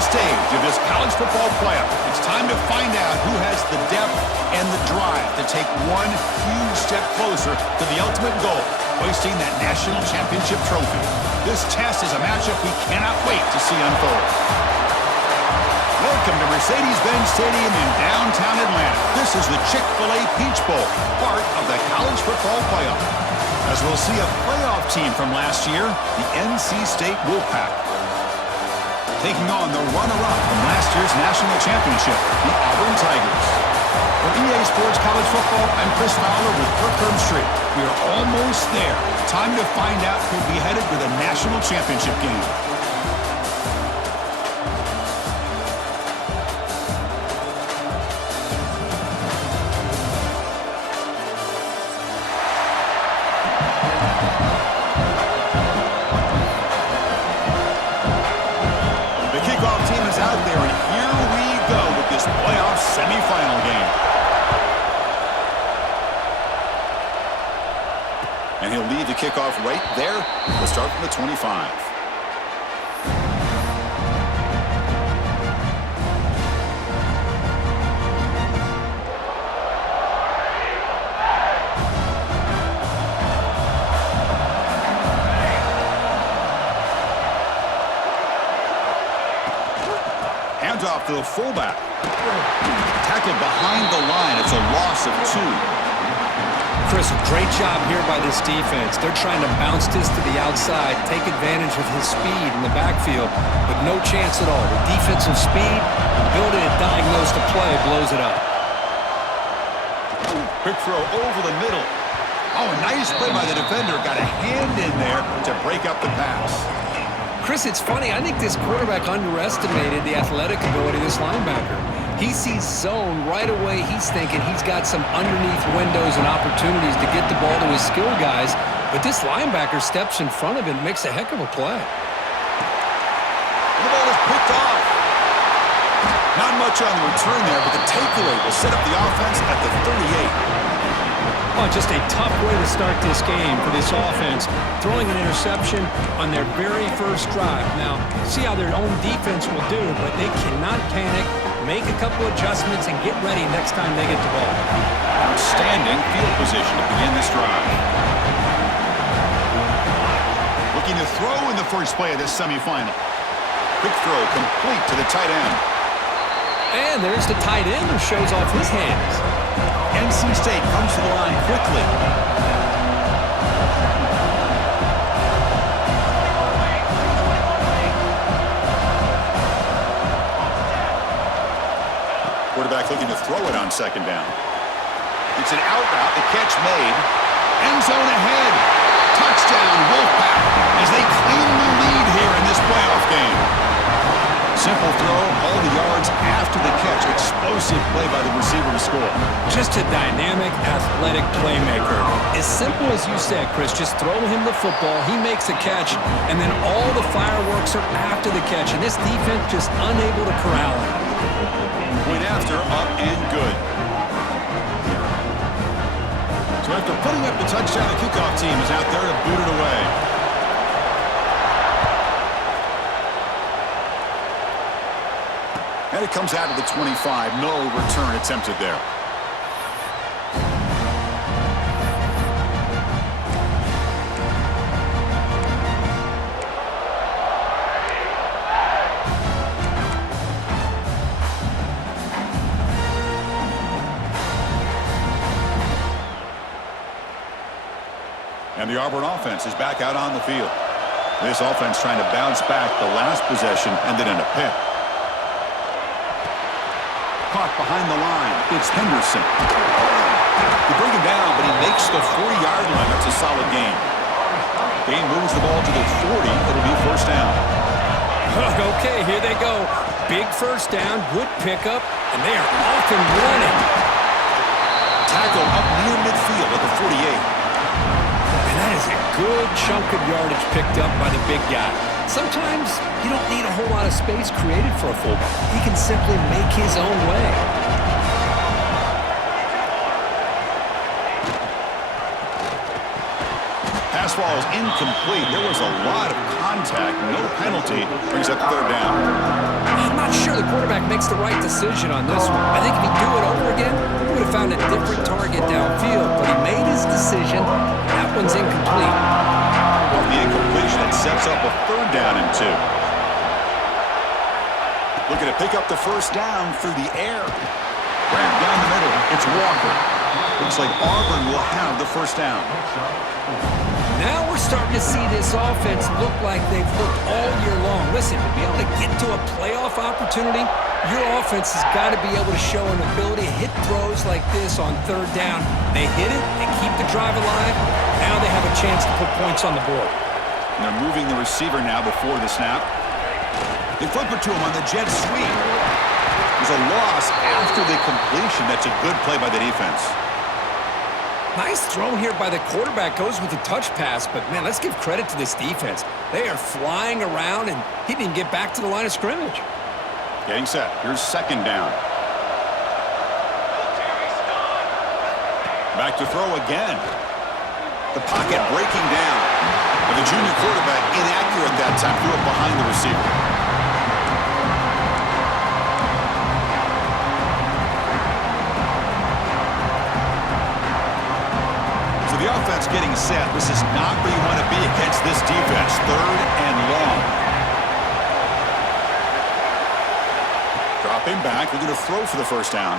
final stage of this college football playoff. It's time to find out who has the depth and the drive to take one huge step closer to the ultimate goal, hoisting that national championship trophy. This test is a matchup we cannot wait to see unfold. Welcome to Mercedes-Benz Stadium in downtown Atlanta. This is the Chick-fil-A Peach Bowl, part of the college football playoff. As we'll see a playoff team from last year, the NC State Wolfpack, taking on the runner-up from last year's national championship, the Auburn Tigers. For EA Sports College Football, I'm Chris Fowler with Kirk Herbstreit. We are almost there. Time to find out who'll be headed to the national championship game. And he'll lead the kickoff right there. We'll start from the 25. Hands off to the fullback. Tackled behind the line. It's a loss of 2. Chris, a great job here by this defense. They're trying to bounce this to the outside, take advantage of his speed in the backfield, but no chance at all. The defensive speed, ability to diagnose the play, blows it up. Quick throw over the middle. Oh, nice play by the defender. Got a hand in there to break up the pass. Chris, it's funny. I think this quarterback underestimated the athletic ability of this linebacker. He sees zone right away. He's thinking he's got some underneath windows and opportunities to get the ball to his skill guys. But this linebacker steps in front of him and makes a heck of a play. The ball is picked off. Not much on the return there, but the takeaway will set up the offense at the 38. Oh, just a tough way to start this game for this offense, throwing an interception on their very first drive. Now, see how their own defense will do, but they cannot panic, make a couple adjustments, and get ready next time they get the ball. Outstanding field position to begin this drive. Looking to throw in the first play of this semifinal. Quick throw complete to the tight end. And there's the tight end who shows off his hands. NC State comes to the line quickly. Quarterback looking to throw it on second down. It's an out route. The catch made. End zone ahead. Touchdown, Wolfpack, as they cleanly lead here in this playoff game. Simple throw, all the yards after the catch. Explosive play by the receiver to score. Just a dynamic, athletic playmaker. As simple as you said, Chris, just throw him the football, he makes a catch, and then all the fireworks are after the catch, and this defense just unable to corral him. Point after, up and good. So after putting up the touchdown, the kickoff team is out there to boot it away. And it comes out to the 25. No return attempted there. And the Auburn offense is back out on the field. This offense trying to bounce back the last possession, ended in a pick. Caught behind the line. It's Henderson. They bring him down, but he makes the 40-yard line. That's a solid gain. Gain moves the ball to the 40. It'll be first down. Okay, here they go. Big first down, good pickup, and they are off and running. Tackle up near midfield at the 48. And that is a good chunk of yardage picked up by the big guy. Sometimes you don't need a whole lot of space created for a fullback. He can simply make his own way. Pass ball is incomplete. There was a lot of contact, no penalty, brings up third down. I'm not sure the quarterback makes the right decision on this one. I think if he'd do it over again, he would have found a different target downfield, but he made his decision. That one's incomplete. Off the incompletion, it sets up a third down and 2. Looking to pick up the first down through the air. Ramp down the middle. It's Walker. Looks like Auburn will have the first down. Now we're starting to see this offense look like they've looked all year long. Listen, to be able to get to a playoff opportunity, your offense has got to be able to show an ability to hit throws like this on third down. They hit it, they keep the drive alive. Now they have a chance to put points on the board. And they're moving the receiver now before the snap. They flip it to him on the jet sweep. There's a loss after the completion. That's a good play by the defense. Nice throw here by the quarterback. Goes with the touch pass, but man, let's give credit to this defense. They are flying around, and he didn't get back to the line of scrimmage. Getting set. Here's second down. Back to throw again. The pocket breaking down. And the junior quarterback inaccurate that time. Threw it behind the receiver. The offense getting set. This is not where you want to be against this defense. Third and long. Dropping back. We're going to throw for the first down.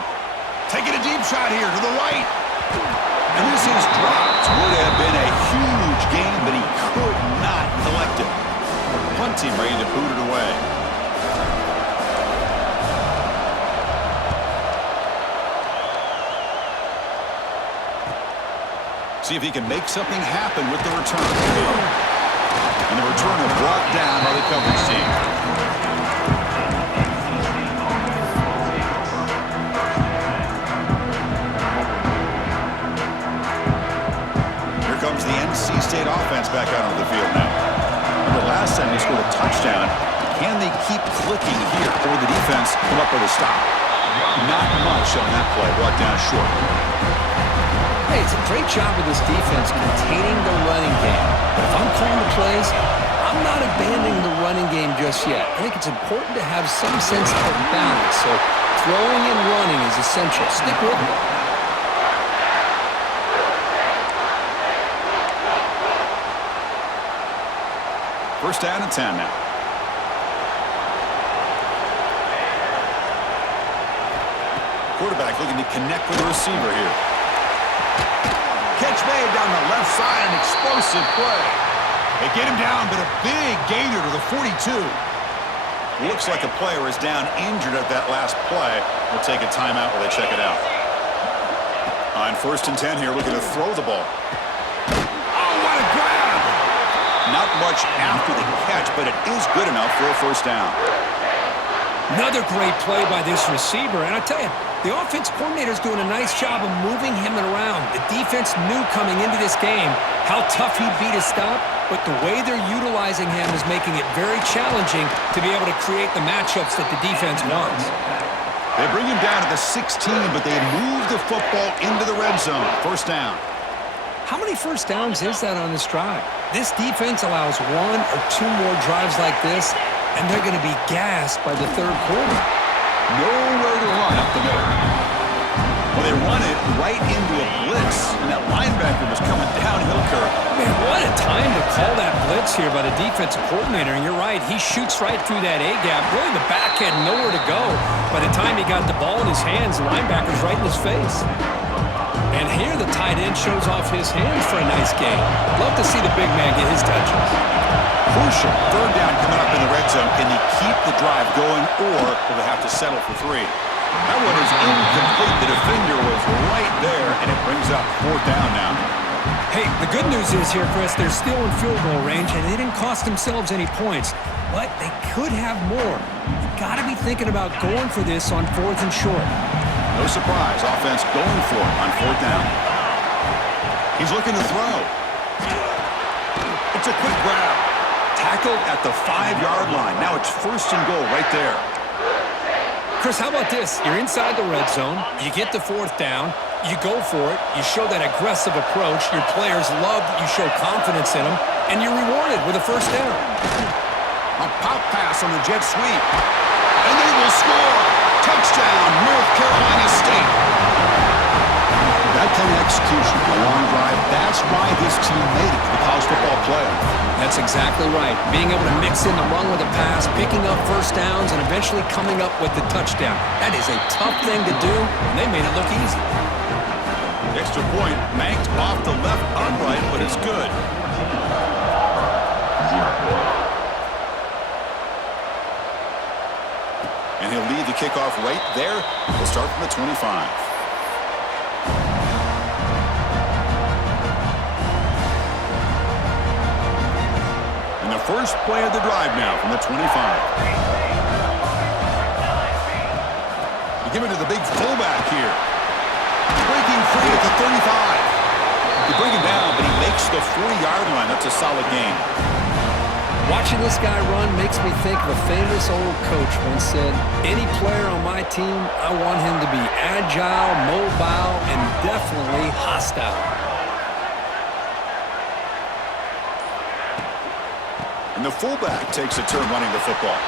Taking a deep shot here to the right. And this is dropped. Would have been a huge gain, but he could not collect it. Punt team ready to boot it away. See if he can make something happen with the return. And the returner brought down by the coverage team. Here comes the NC State offense back out onto the field now. Remember last time they scored a touchdown. Can they keep clicking here, or the defense come up with a stop? Not much on that play, brought down short. Hey, it's a great job of this defense containing the running game. But if I'm calling the plays, I'm not abandoning the running game just yet. I think it's important to have some sense of balance. So throwing and running is essential. Stick with it. First down and 10 now. Quarterback looking to connect with the receiver here. Catch made down the left side, an explosive play. They get him down, but a big gainer to the 42. Looks like a player is down injured at that last play. We'll take a timeout while they check it out. On first and 10 here, looking to throw the ball. Oh, what a grab! Not much after the catch, but it is good enough for a first down. Another great play by this receiver. And I tell you, the offense coordinator is doing a nice job of moving him around. The defense knew coming into this game how tough he'd be to stop, but the way they're utilizing him is making it very challenging to be able to create the matchups that the defense wants. They bring him down to the 16, but they move the football into the red zone. First down. How many first downs is that on this drive? This defense allows 1 or 2 more drives like this, and they're going to be gassed by the third quarter. Nowhere to run up the middle. Well, they run it right into a blitz, and that linebacker was coming downhill curve. Man, what a time to call that blitz here by the defensive coordinator. And you're right, he shoots right through that A-gap. Really, the back had nowhere to go. By the time he got the ball in his hands, the linebacker's right in his face. And here the tight end shows off his hands for a nice game. Love to see the big man get his touches. Crucial. Third down coming up in the red zone. Can he keep the drive going, or will they have to settle for 3? That one is incomplete. The defender was right there, and it brings up fourth down now. Hey, the good news is here, Chris, they're still in field goal range, and they didn't cost themselves any points. But they could have more. You've got to be thinking about going for this on 4th and short. No surprise. Offense going for it on 4th down. He's looking to throw. It's a quick grab. Tackled at the 5-yard line. Now it's 1st and goal right there. Chris, how about this? You're inside the red zone. You get the 4th down. You go for it, you show that aggressive approach, your players love that you show confidence in them, and you're rewarded with a first down. A pop pass on the jet sweep. And they will score. Touchdown, North Carolina State. That kind of execution, a long drive, that's why this team made it to the college football playoff. That's exactly right. Being able to mix in the run with a pass, picking up first downs, and eventually coming up with the touchdown. That is a tough thing to do, and they made it look easy. Extra point, banked off the left upright, but it's good. And he'll lead the kickoff right there. We'll start from the 25. And the first play of the drive now from the 25. You give it to the big fullback here. Breaking free at the 35. You bring him down, but he makes the 40-yard line. That's a solid gain. Watching this guy run makes me think of a famous old coach once said, any player on my team, I want him to be agile, mobile, and definitely hostile. And the fullback takes a turn running the football.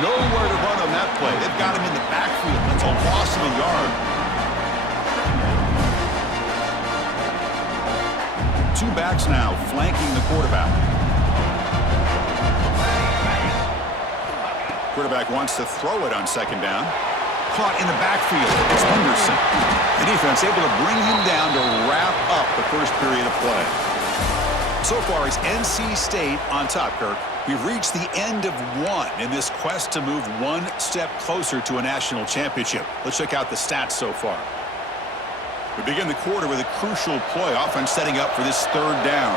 Nowhere to run on that play. They've got him in the backfield. That's a loss of a yard. Two backs now flanking the quarterback. Quarterback wants to throw it on second down. Caught in the backfield. It's Henderson. The defense able to bring him down to wrap up the first period of play. So far, it's NC State on top, Kirk. We've reached the end of one in this quest to move one step closer to a national championship. Let's check out the stats so far. We begin the quarter with a crucial play. Offense setting up for this third down.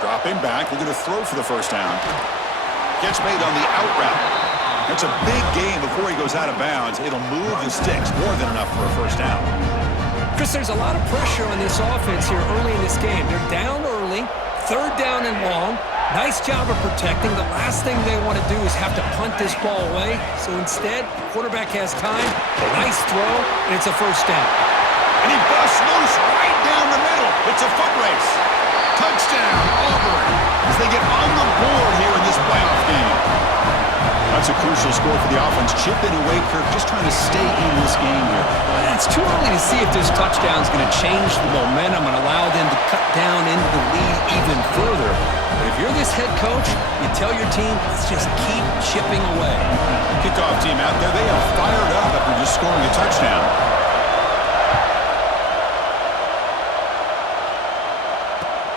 Dropping back, looking to throw for the first down. Gets made on the out route. That's a big gain before he goes out of bounds. It'll move the sticks, more than enough for a first down. Chris, there's a lot of pressure on this offense here early in this game. They're down early, third down and long. Nice job of protecting. The last thing they want to do is have to punt this ball away. So instead, the quarterback has time. Nice throw, and it's a first down. And he busts loose right down the middle. It's a foot race. Touchdown, Auburn, as they get on the board here in this playoff game. That's a crucial score for the offense. Chipping away, Kirk, just trying to stay in this game here. It's too early to see if this touchdown is going to change the momentum and allow them to cut down into the lead even further. But if you're this head coach, you tell your team, let's just keep chipping away. Kickoff team out there, they are fired up after just scoring a touchdown.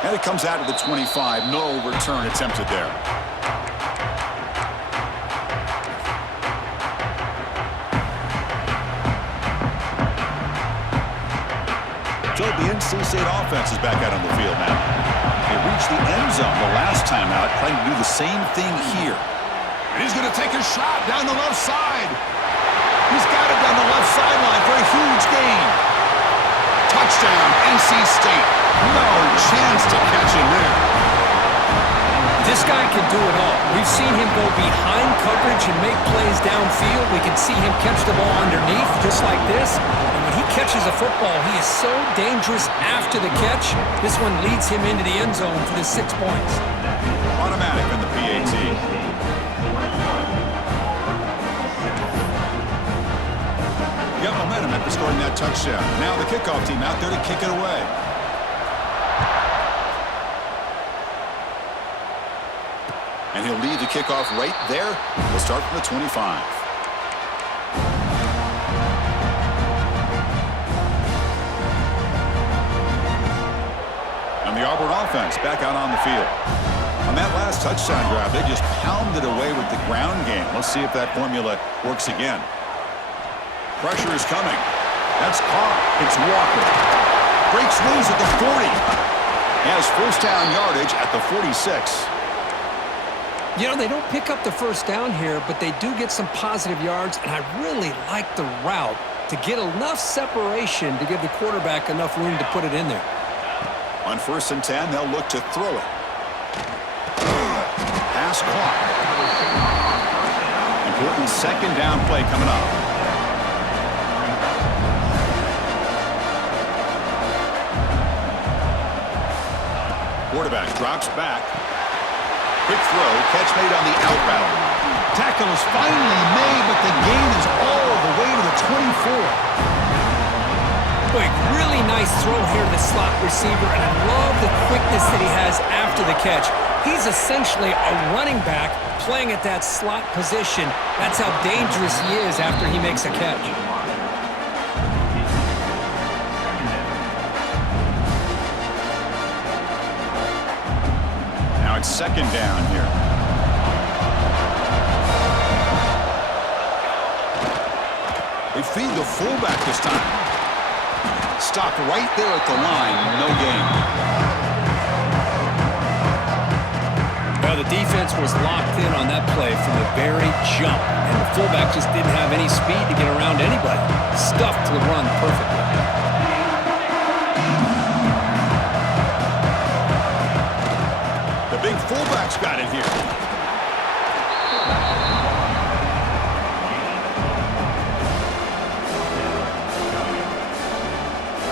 And it comes out to the 25. No return attempted there. So the NC State offense is back out on the field now. They reached the end zone the last time out, trying to do the same thing here. And he's going to take a shot down the left side. He's got it down the left sideline for a huge gain. Touchdown, NC State. No chance to catch him there. This guy can do it all. We've seen him go behind coverage and make plays downfield. We can see him catch the ball underneath just like this. And when he catches a football, he is so dangerous after the catch. This one leads him into the end zone for the 6 points. Automatic on the PAT. Got momentum after scoring that touchdown. Now the kickoff team out there to kick it away. And he'll lead the kickoff right there. We'll start from the 25. And the Auburn offense back out on the field. On that last touchdown grab, they just pounded away with the ground game. Let's see if that formula works again. Pressure is coming. That's caught. It's Walker. Breaks loose at the 40. Has first down yardage at the 46. You know, they don't pick up the first down here, but they do get some positive yards, and I really like the route to get enough separation to give the quarterback enough room to put it in there. On 1st and 10, they'll look to throw it. Pass caught. Important second down play coming up. Quarterback drops back. Quick throw, catch made on the out route. Tackle is finally made, but the gain is all the way to the 24. Quick, really nice throw here to the slot receiver, and I love the quickness that he has after the catch. He's essentially a running back playing at that slot position. That's how dangerous he is after he makes a catch. Now it's second down here. They feed the fullback this time. Stopped right there at the line, no gain. Well, the defense was locked in on that play from the very jump, and the fullback just didn't have any speed to get around anybody. Stuffed the run perfectly. The big fullback's got it here.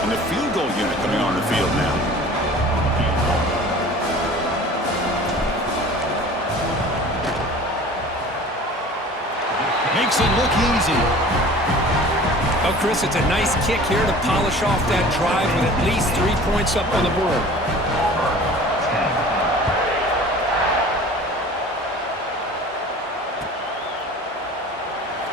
And the field goal unit coming on the field now. Makes it look easy. Oh, Chris, it's a nice kick here to polish off that drive with at least 3 points up on the board.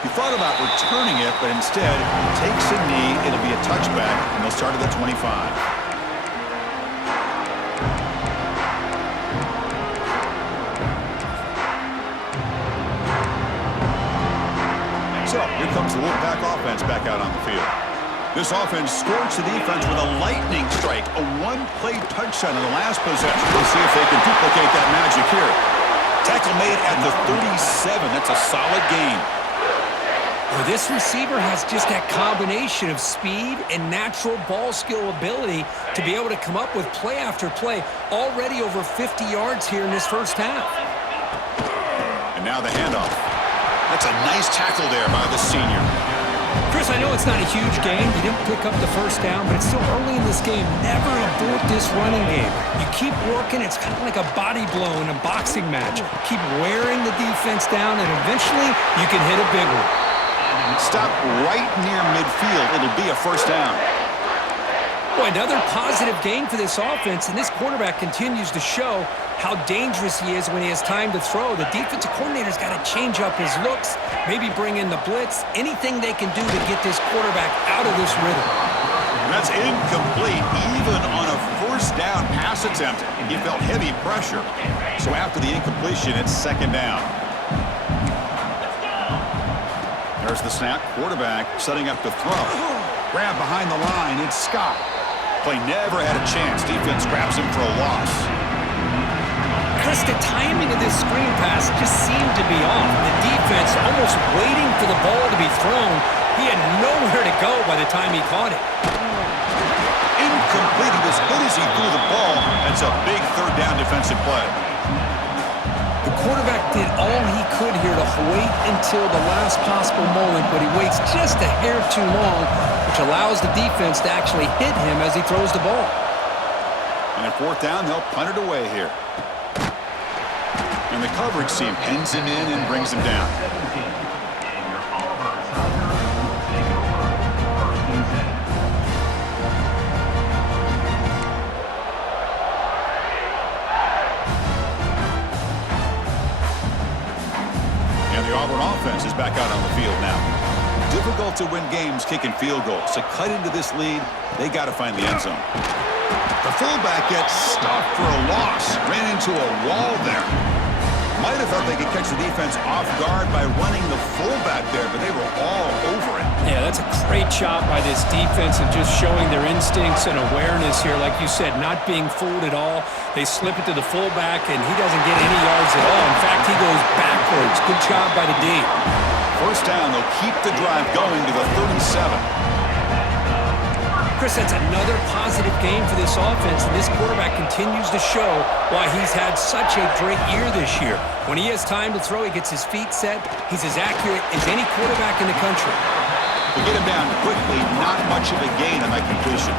He thought about returning it, but instead takes a knee. It'll be a touchback, and they'll start at the 25. So here comes the Wolfpack offense back out on the field. This offense scorched the defense with a lightning strike, a one-play touchdown in the last possession. We'll see if they can duplicate that magic here. Tackle made at the 37. That's a solid gain. Well, this receiver has just that combination of speed and natural ball skill ability to be able to come up with play after play, already over 50 yards here in this first half. And now the handoff. That's a nice tackle there by the senior. Chris, I know it's not a huge game. You didn't pick up the first down, but it's still early in this game. Never abort this running game. You keep working. It's kind of like a body blow in a boxing match. Keep wearing the defense down, and eventually you can hit a big one. Stop right near midfield. It'll be a first down. Boy, another positive game for this offense, and this quarterback continues to show how dangerous he is when he has time to throw. The defensive coordinator's got to change up his looks, maybe bring in the blitz, anything they can do to get this quarterback out of this rhythm. That's incomplete. Even on a first down pass attempt, he felt heavy pressure. So after the incompletion, it's second down. There's the snap. Quarterback setting up to throw. Grab behind the line. It's Scott. Play never had a chance. Defense grabs him for a loss. Chris, the timing of this screen pass just seemed to be off. The defense almost waiting for the ball to be thrown. He had nowhere to go by the time he caught it. Incomplete. As good as he threw the ball, that's a big third down defensive play. The quarterback did all he could here to wait until the last possible moment, but he waits just a hair too long, which allows the defense to actually hit him as he throws the ball. And at fourth down, they'll punt it away here. And the coverage team pins him in and brings him down. Auburn offense is back out on the field now. Difficult to win games kicking field goals. To cut into this lead, they got to find the end zone. The fullback gets stopped for a loss. Ran into a wall there. Might have thought they could catch the defense off guard by running the fullback there, but they were all over it. Yeah, that's a great job by this defense of just showing their instincts and awareness here. Like you said, not being fooled at all. They slip it to the fullback, and he doesn't get any yards at all. In fact, he goes backwards. Good job by the D. First down, they'll keep the drive going to the 37. Chris, that's another positive game for this offense, and this quarterback continues to show why he's had such a great year this year. When he has time to throw, he gets his feet set. He's as accurate as any quarterback in the country. To get him down quickly, not much of a gain on that completion.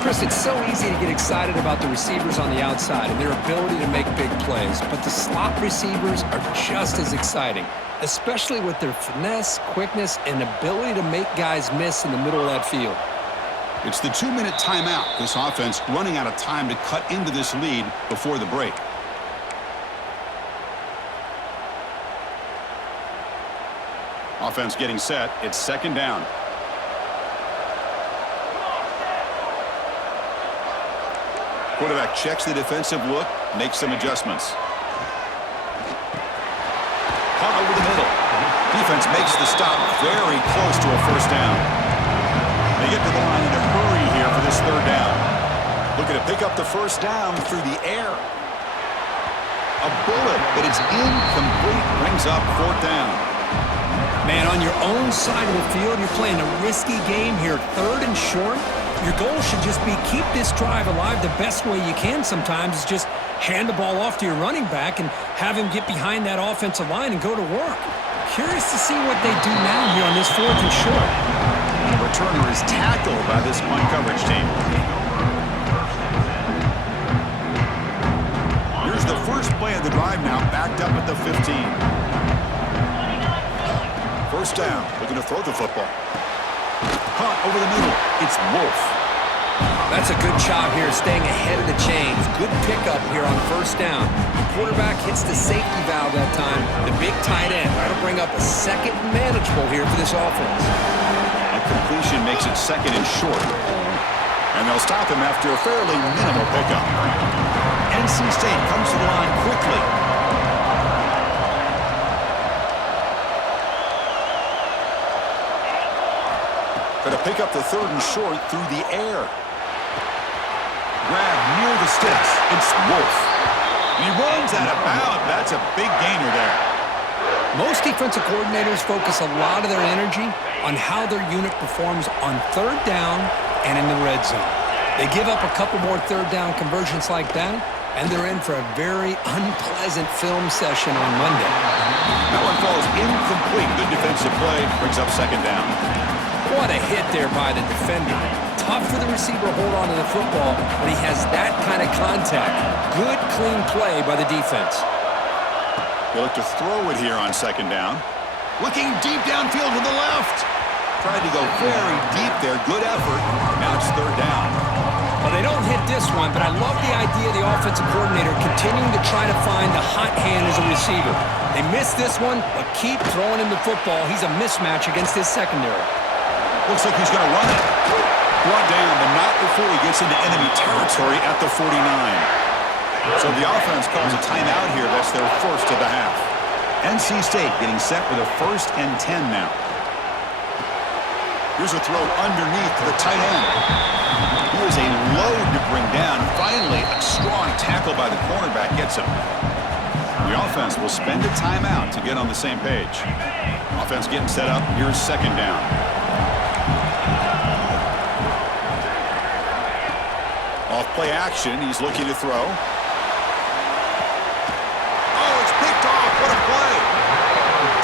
Chris, Chris, it's so easy to get excited about the receivers on the outside and their ability to make big plays, but the slot receivers are just as exciting, especially with their finesse, quickness, and ability to make guys miss in the middle of that field. It's the 2-minute timeout. This offense running out of time to cut into this lead before the break. Offense getting set. It's second down. Quarterback checks the defensive look, makes some adjustments. Caught over the middle. Defense makes the stop very close to a first down. They get to the line in a hurry here for this third down. Looking to pick up the first down through the air. A bullet, but it's incomplete. Brings up fourth down. Man, on your own side of the field, you're playing a risky game here. Third and short. Your goal should just be keep this drive alive the best way you can sometimes is just hand the ball off to your running back and have him get behind that offensive line and go to work. Curious to see what they do now here on this fourth and short. The returner is tackled by this punt coverage team. Here's the first play of the drive now, backed up at the 15. First down, looking to throw the football. Caught over the middle. It's Wolf. That's a good job here, staying ahead of the chains. Good pickup here on first down. The quarterback hits the safety valve that time. The big tight end. That'll bring up a second manageable here for this offense. A completion makes it second and short. And they'll stop him after a fairly minimal pickup. NC State comes to the line quickly. Going to pick up the third and short through the air. Grab near the sticks. It's Wolf. And he runs out of bounds. That's a big gainer there. Most defensive coordinators focus a lot of their energy on how their unit performs on third down and in the red zone. They give up a couple more third down conversions like that, and they're in for a very unpleasant film session on Monday. That one falls incomplete. Good defensive play. Brings up second down. What a hit there by the defender. Tough for the receiver to hold on to the football, but he has that kind of contact. Good, clean play by the defense. They look to throw it here on second down. Looking deep downfield to the left. Tried to go very deep there. Good effort. Now it's third down. Well, they don't hit this one, but I love the idea of the offensive coordinator continuing to try to find the hot hand as a receiver. They missed this one, but keep throwing him the football. He's a mismatch against his secondary. Looks like he's going to run it. Brought down, but not before he gets into enemy territory at the 49. So the offense calls a timeout here. That's their first of the half. NC State getting set with a 1st and 10 now. Here's a throw underneath to the tight end. Here's a load to bring down. Finally, a strong tackle by the cornerback gets him. The offense will spend a timeout to get on the same page. Offense getting set up. Here's second down. Off play action. He's looking to throw. Oh, it's picked off. What a play.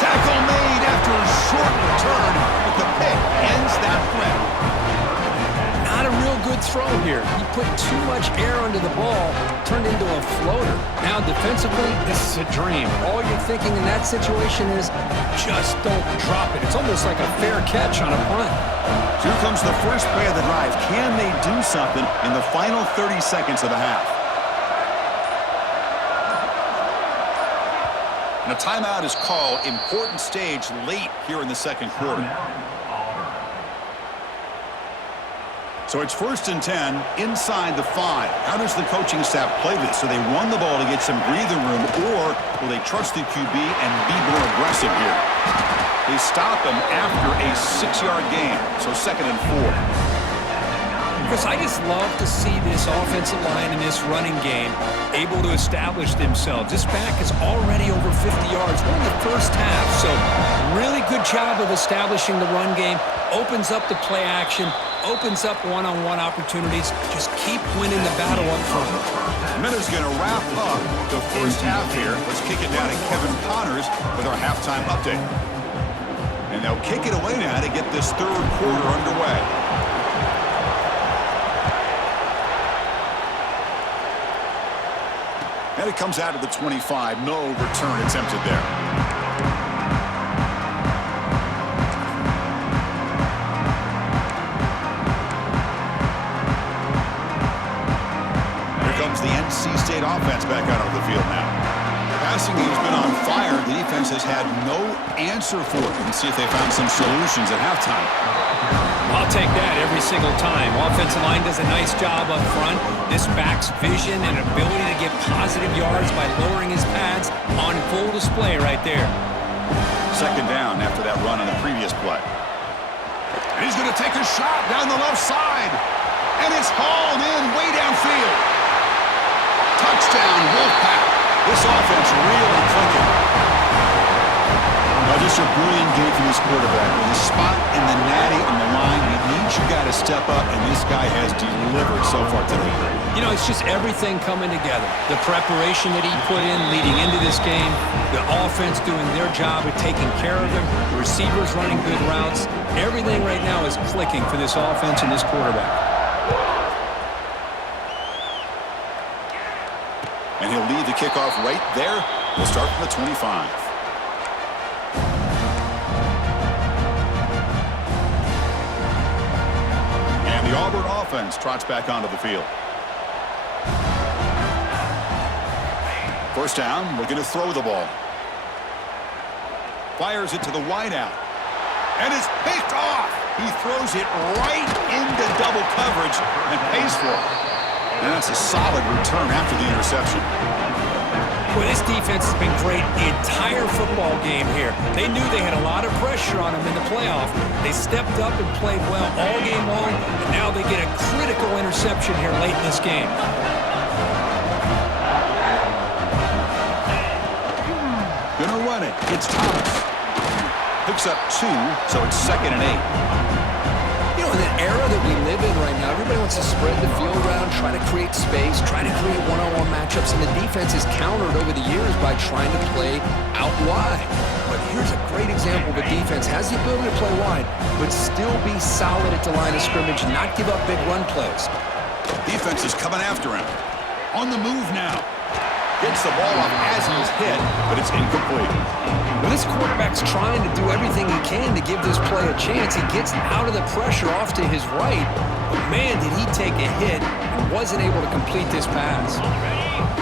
Tackle made after a short return, but the pick ends that threat. Not a real good throw here. He put too much air under the ball, turned into a floater. Now defensively, this is a dream. All you're thinking in that situation is just don't drop it. It's almost like a fair catch on a punt. Here comes the first play of the drive. Can they do something in the final 30 seconds of the half? And a timeout is called. Important stage late here in the second quarter. So it's 1st and 10 inside the 5. How does the coaching staff play this? So they run the ball to get some breathing room, or will they trust the QB and be more aggressive here? They stop him after a 6-yard gain, so 2nd and 4. Chris, I just love to see this offensive line in this running game able to establish themselves. This back is already over 50 yards. We're in the first half, so really good job of establishing the run game. Opens up the play action, opens up one-on-one opportunities. Just keep winning the battle up front. Miller's going to wrap up the first half here. Let's kick it down to Kevin Connors with our halftime update. And they'll kick it away now to get this third quarter underway. And it comes out of the 25. No return attempted there. Here comes the NC State offense back out on the field now. The passing game's been on fire. The defense has had no answer for it. Let's see if they found some solutions at halftime. I'll take that every single time. Offensive line does a nice job up front. This back's vision and ability to get positive yards by lowering his pads on full display right there. Second down after that run on the previous play. And he's going to take a shot down the left side. And it's hauled in way downfield. Touchdown, Wolfpack. This offense really clicking. Now, just a brilliant game for this quarterback. With a spot in the natty on the line, he needs you got to step up, and this guy has delivered so far today. You know, it's just everything coming together. The preparation that he put in leading into this game, the offense doing their job of taking care of him, the receivers running good routes. Everything right now is clicking for this offense and this quarterback. And he'll lead the kickoff right there. We'll start from the 25. The Auburn offense trots back onto the field. First down, looking to throw the ball. Fires it to the wideout. And it's picked off. He throws it right into double coverage and pays for it. And that's a solid return after the interception. Well, this defense has been great the entire football game here. They knew they had a lot of pressure on them in the playoff. They stepped up and played well all game long, and now they get a critical interception here late in this game. Gonna run it. It's Thomas. Picks up 2, so it's 2nd and 8. You know, in the era that we live in right now, everybody wants to spread the field around, try to create space, try to create one-on-one matchups, and the defense is countered over the years by trying to play out wide. But here's a great example of a defense has the ability to play wide, but still be solid at the line of scrimmage, not give up big run plays. Defense is coming after him. On the move now. Gets the ball off as he's hit, but it's incomplete. Well, this quarterback's trying to do everything he can to give this play a chance. He gets out of the pressure off to his right, but man, did he take a hit and wasn't able to complete this pass.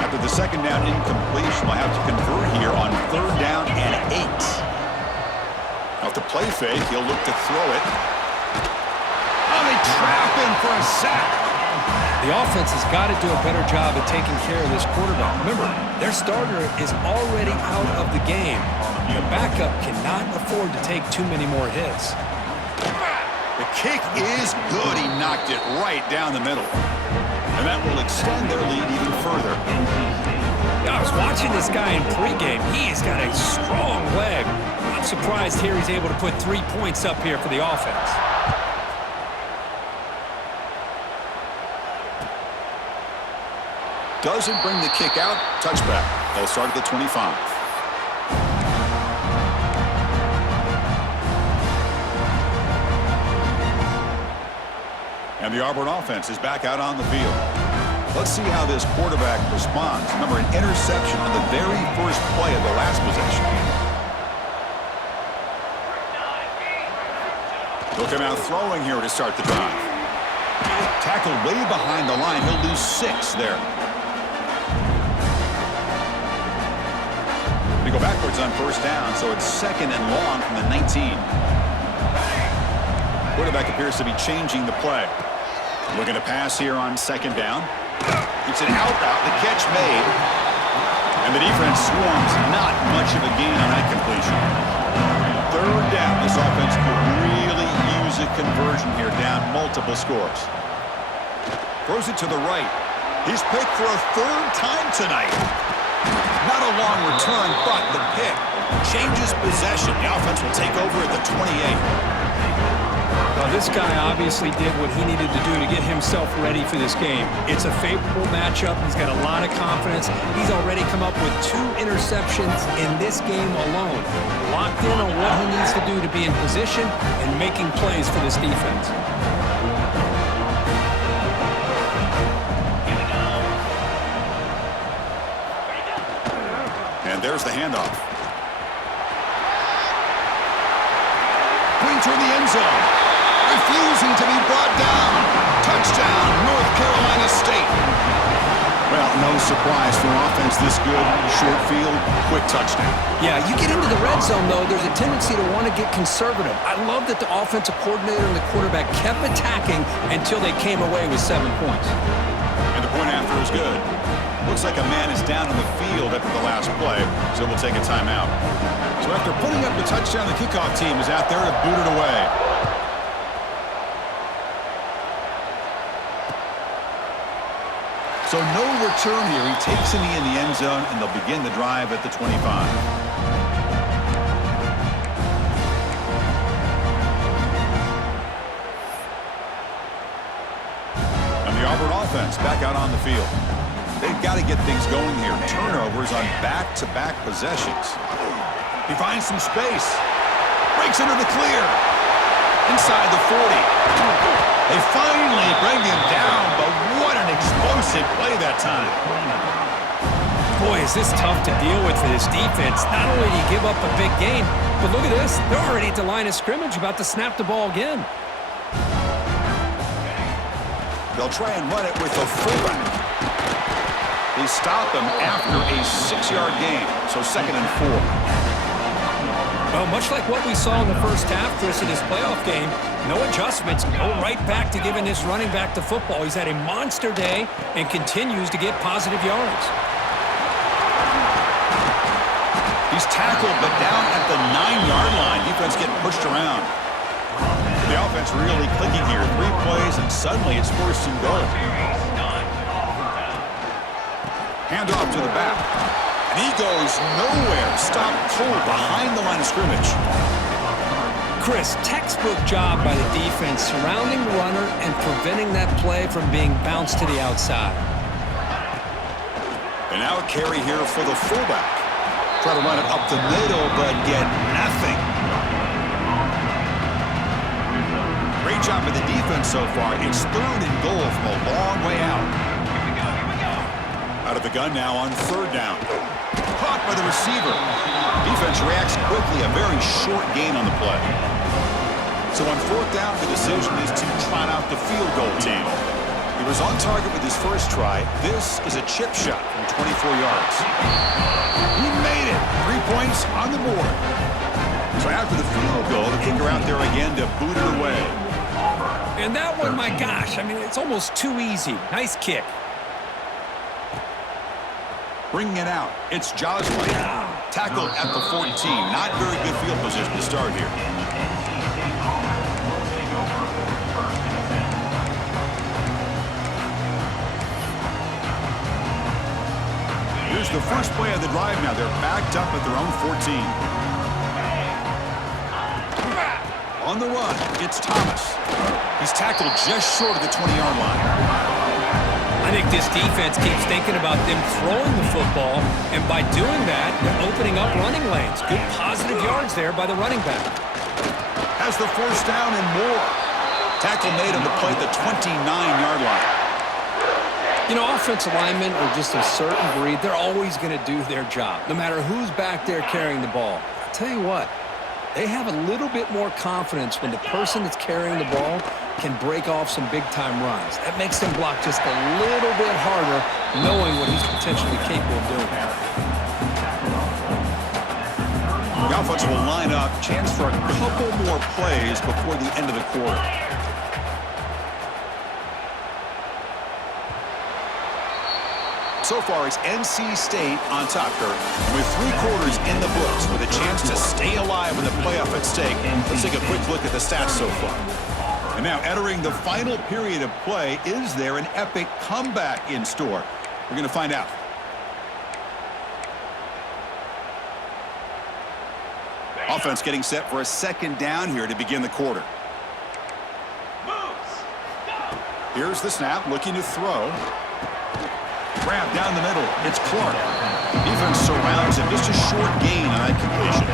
After the second down incompletion, we'll have to convert here on 3rd down and 8. Off the play fake, he'll look to throw it. Oh, they trap him for a sack. The offense has got to do a better job of taking care of this quarterback. Remember, their starter is already out of the game. The backup cannot afford to take too many more hits. The kick is good. He knocked it right down the middle. And that will extend their lead even further. I was watching this guy in pregame. He's got a strong leg. I'm surprised here he's able to put 3 points up here for the offense. Doesn't bring the kick out. Touchback. They'll start at the 25. And the Auburn offense is back out on the field. Let's see how this quarterback responds. Remember, an interception on the very first play of the last possession. Looking out throwing here to start the drive. Tackled way behind the line. He'll lose 6 there. They go backwards on first down, so it's 2nd and long from the 19. Quarterback appears to be changing the play. Looking to pass here on 2nd down. It's an out route, the catch made. And the defense swarms, not much of a gain on that completion. 3rd down, this offense could really use a conversion here, down multiple scores. Throws it to the right. He's picked for a 3rd time tonight. Not a long return, but the pick changes possession. The offense will take over at the 28. Well, this guy obviously did what he needed to do to get himself ready for this game. It's a favorable matchup. He's got a lot of confidence. He's already come up with 2 interceptions in this game alone. Locked in on what he needs to do to be in position and making plays for this defense. And there's the handoff. Going toward the end zone. Refusing to be brought down. Touchdown, North Carolina State. Well, no surprise for an offense this good. Short field, quick touchdown. Yeah, you get into the red zone, though, there's a tendency to want to get conservative. I love that the offensive coordinator and the quarterback kept attacking until they came away with 7 points. And the point after is good. Looks like a man is down on the field after the last play, so we'll take a timeout. So after putting up the touchdown, the kickoff team is out there to boot it away. So no return here. He takes a knee in the end zone, and they'll begin the drive at the 25. And the Auburn offense back out on the field. They've got to get things going here. Turnovers on back-to-back possessions. He finds some space. Breaks into the clear. Inside the 40. They finally bring him down, but what an explosive play that time. Boy, is this tough to deal with for this defense. Not only do you give up a big gain, but look at this. They're already at the line of scrimmage, about to snap the ball again. They'll try and run it with the fullback. They stop him after a 6-yard gain, so 2nd and 4. Well, much like what we saw in the first half, Chris, in this playoff game, no adjustments, go right back to giving this running back the football. He's had a monster day and continues to get positive yards. He's tackled, but down at the 9-yard line. Defense getting pushed around. The offense really clicking here. 3 plays, and suddenly it's 1st and goal. Hand off to the back. And he goes nowhere. Stopped cold behind the line of scrimmage. Chris, textbook job by the defense surrounding the runner and preventing that play from being bounced to the outside. And now a carry here for the fullback. Try to run it up the middle, but get nothing. Great job by the defense so far. It's 3rd and goal from a long way out. Out of the gun now on 3rd down. Caught by the receiver. Defense reacts quickly. A very short gain on the play. So on 4th down, the decision is to trot out the field goal team. He was on target with his first try. This is a chip shot from 24 yards. He made it. 3 points on the board. So after the field goal, the kicker out there again to boot it away. And that one, my gosh, I mean, it's almost too easy. Nice kick. Bringing it out, it's Joslin. Tackled at the 14. Not very good field position to start here. Here's the first play of the drive now. They're backed up at their own 14. On the run, it's Thomas. He's tackled just short of the 20-yard line. I think this defense keeps thinking about them throwing the football, and by doing that, they're opening up running lanes. Good positive yards there by the running back. Has the 1st down and more. Tackle made on the play at the 29-yard line. You know, offensive linemen are just a certain breed. They're always going to do their job, no matter who's back there carrying the ball. I'll tell you what, they have a little bit more confidence when the person that's carrying the ball can break off some big-time runs. That makes them block just a little bit harder, knowing what he's potentially capable of doing. The offense will line up. Chance for a couple more plays before the end of the quarter. So far, it's NC State on top, Kurt. With 3 quarters in the books, with a chance to stay alive with a playoff at stake. Let's take a quick look at the stats so far. And now, entering the final period of play, is there an epic comeback in store? We're going to find out. Offense getting set for a 2nd down here to begin the quarter. Here's the snap, looking to throw. Grab down the middle. It's Clark. Defense surrounds him. Just a short gain on that completion.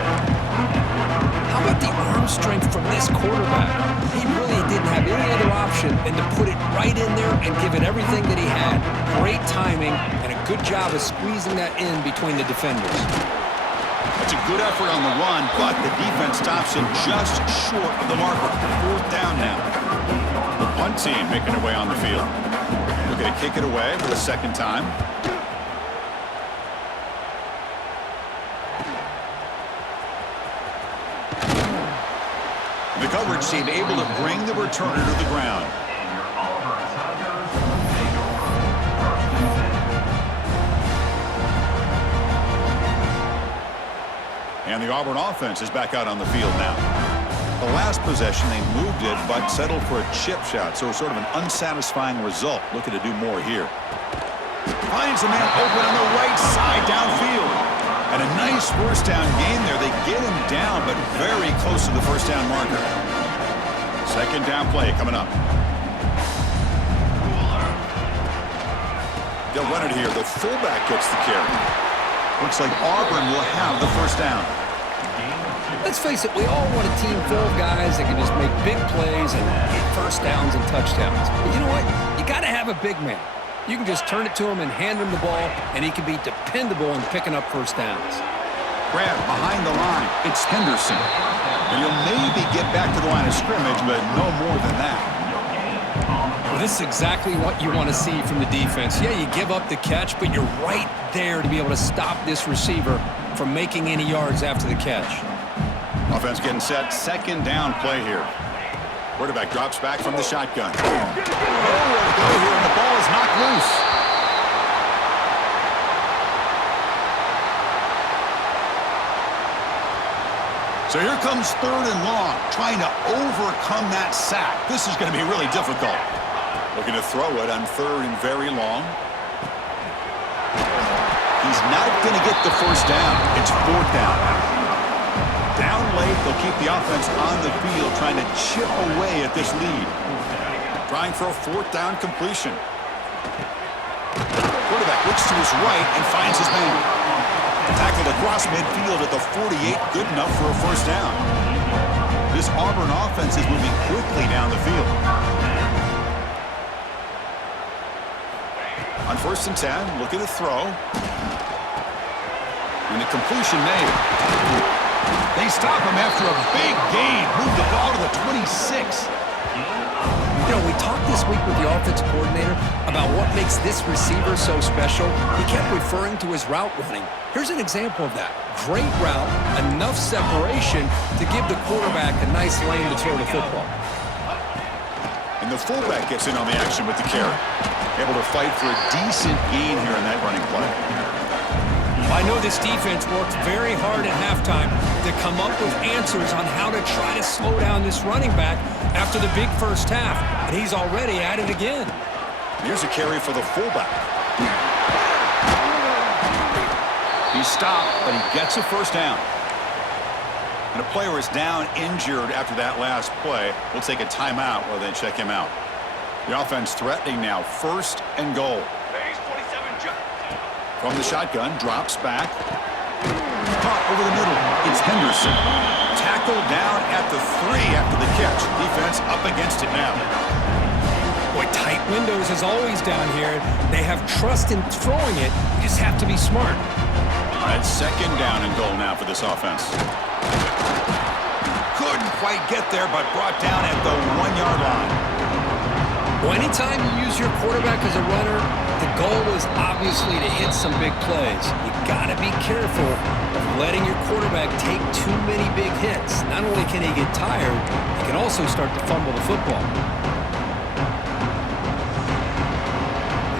How about the arm strength from this quarterback? He really didn't have any other option than to put it right in there and give it everything that he had. Great timing and a good job of squeezing that in between the defenders. It's a good effort on the run, but the defense stops him just short of the marker. 4th down now. The punt team making their way on the field. They're going to kick it away for the 2nd time. The coverage team able to bring the returner to the ground. And the Auburn offense is back out on the field now. The last possession, they moved it, but settled for a chip shot, so sort of an unsatisfying result. Looking to do more here. Finds a man open on the right side downfield. And a nice 1st down gain there. They get him down, but very close to the 1st down marker. 2nd down play coming up. They'll run it here. The fullback gets the carry. Looks like Auburn will have the 1st down. Let's face it, we all want a team full of guys that can just make big plays and get 1st downs and touchdowns. But you know what? You got to have a big man. You can just turn it to him and hand him the ball, and he can be dependable in picking up 1st downs. Grab behind the line. It's Henderson. And he'll maybe get back to the line of scrimmage, but no more than that. Well, this is exactly what you want to see from the defense. Yeah, you give up the catch, but you're right there to be able to stop this receiver from making any yards after the catch. Offense getting set. 2nd down play here. Quarterback drops back from the shotgun. Nowhere to go here, and the ball is knocked loose. So here comes 3rd and long, trying to overcome that sack. This is going to be really difficult. Looking to throw it on 3rd and very long. He's not going to get the 1st down. It's 4th down. Down late, they'll keep the offense on the field, trying to chip away at this lead. Trying for a 4th down completion. Quarterback looks to his right and finds his man. Tackled across midfield at the 48, good enough for a 1st down. This Auburn offense is moving quickly down the field. On 1st and 10, looking to throw. And the completion made. They stop him after a big gain. Move the ball to the 26. You know, we talked this week with the offensive coordinator about what makes this receiver so special. He kept referring to his route running. Here's an example of that. Great route, enough separation to give the quarterback a nice lane to throw the football. And the fullback gets in on the action with the carry. Able to fight for a decent gain here in that running play. I know this defense worked very hard at halftime to come up with answers on how to try to slow down this running back after the big 1st half, and he's already at it again. Here's a carry for the fullback. He's stopped, but he gets a 1st down. And a player is down injured after that last play. We'll take a timeout while they check him out. The offense threatening now, 1st and goal. From the shotgun, drops back. Caught over the middle. It's Henderson. Tackled down at the 3 after the catch. Defense up against it now. Boy, tight windows as always down here. They have trust in throwing it. You just have to be smart. It's 2nd down and goal now for this offense. Couldn't quite get there, but brought down at the 1-yard line. Well, anytime you use your quarterback as a runner, the goal is obviously to hit some big plays. You got to be careful of letting your quarterback take too many big hits. Not only can he get tired, he can also start to fumble the football.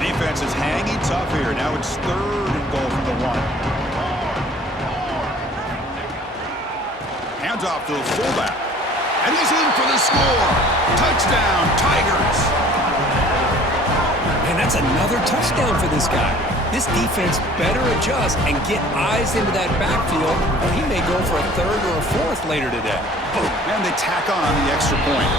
The defense is hanging tough here. Now it's 3rd and goal from the 1. Hands off to the fullback. And he's in for the score. Touchdown, Tigers. And that's another touchdown for this guy. This defense better adjust and get eyes into that backfield, or he may go for a 3rd or a 4th later today. And they tack on the extra point.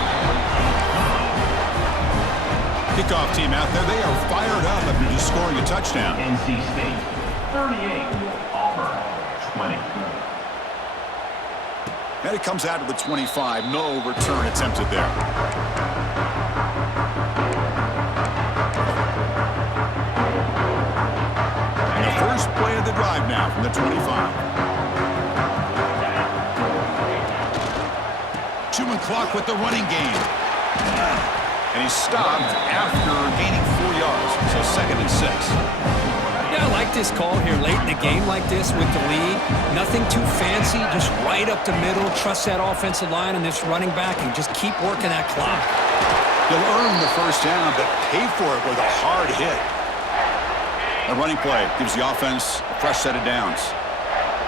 Kickoff team out there. They are fired up after just scoring a touchdown. NC State 38, Auburn 20. And it comes out to the 25. No return attempted there. And the first play of the drive now from the 25. Chewing clock with the running game. And he's stopped after gaining 4 yards. So 2nd and 6. Yeah, I like this call here late in the game like this with the lead. Nothing too fancy, just right up the middle. Trust that offensive line and this running back and just keep working that clock. He'll earn the first down, but pay for it with a hard hit. A running play gives the offense a fresh set of downs.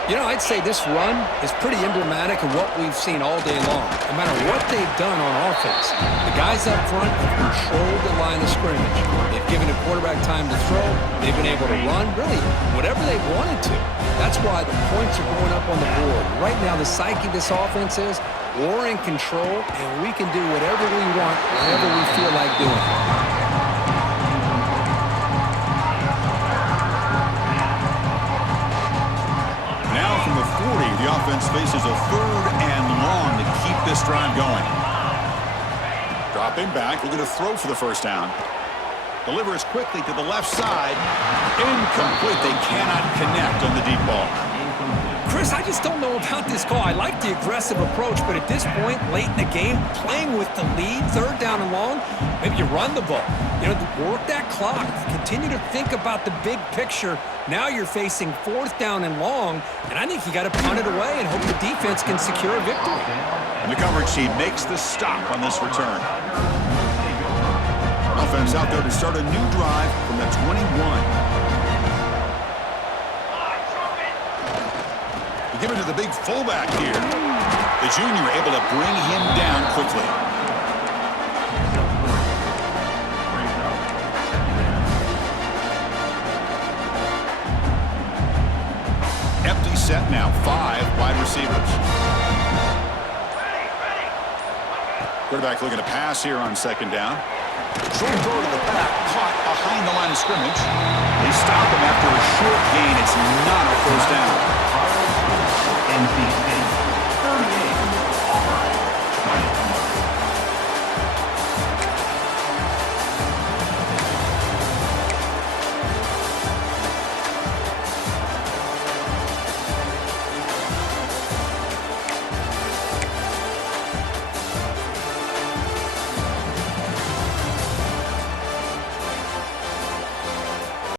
You know, I'd say this run is pretty emblematic of what we've seen all day long. No matter what they've done on offense, the guys up front have controlled the line of scrimmage. They've given the quarterback time to throw. They've been able to run, really, whatever they wanted to. That's why the points are going up on the board. Right now, the psyche of this offense is we're in control, and we can do whatever we want, whenever we feel like doing it. From the 40, the offense faces a 3rd and long to keep this drive going. Dropping back, looking to throw for the first down. Delivers quickly to the left side. Incomplete. They cannot connect on the deep ball. Chris, I just don't know about this call. I like the aggressive approach, but at this point, late in the game, playing with the lead, 3rd down and long, maybe you run the ball. You know, work that clock. Continue to think about the big picture. Now you're facing 4th down and long, and I think you got to punt it away and hope the defense can secure a victory. And the coverage team makes the stop on this return. Offense out there to start a new drive from the 21. They give it to the big fullback here. The junior able to bring him down quickly. Empty set now, 5 wide receivers. Quarterback looking to pass here on 2nd down. Short throw to the back, caught behind the line of scrimmage. They stop him after a short gain. It's not a first down.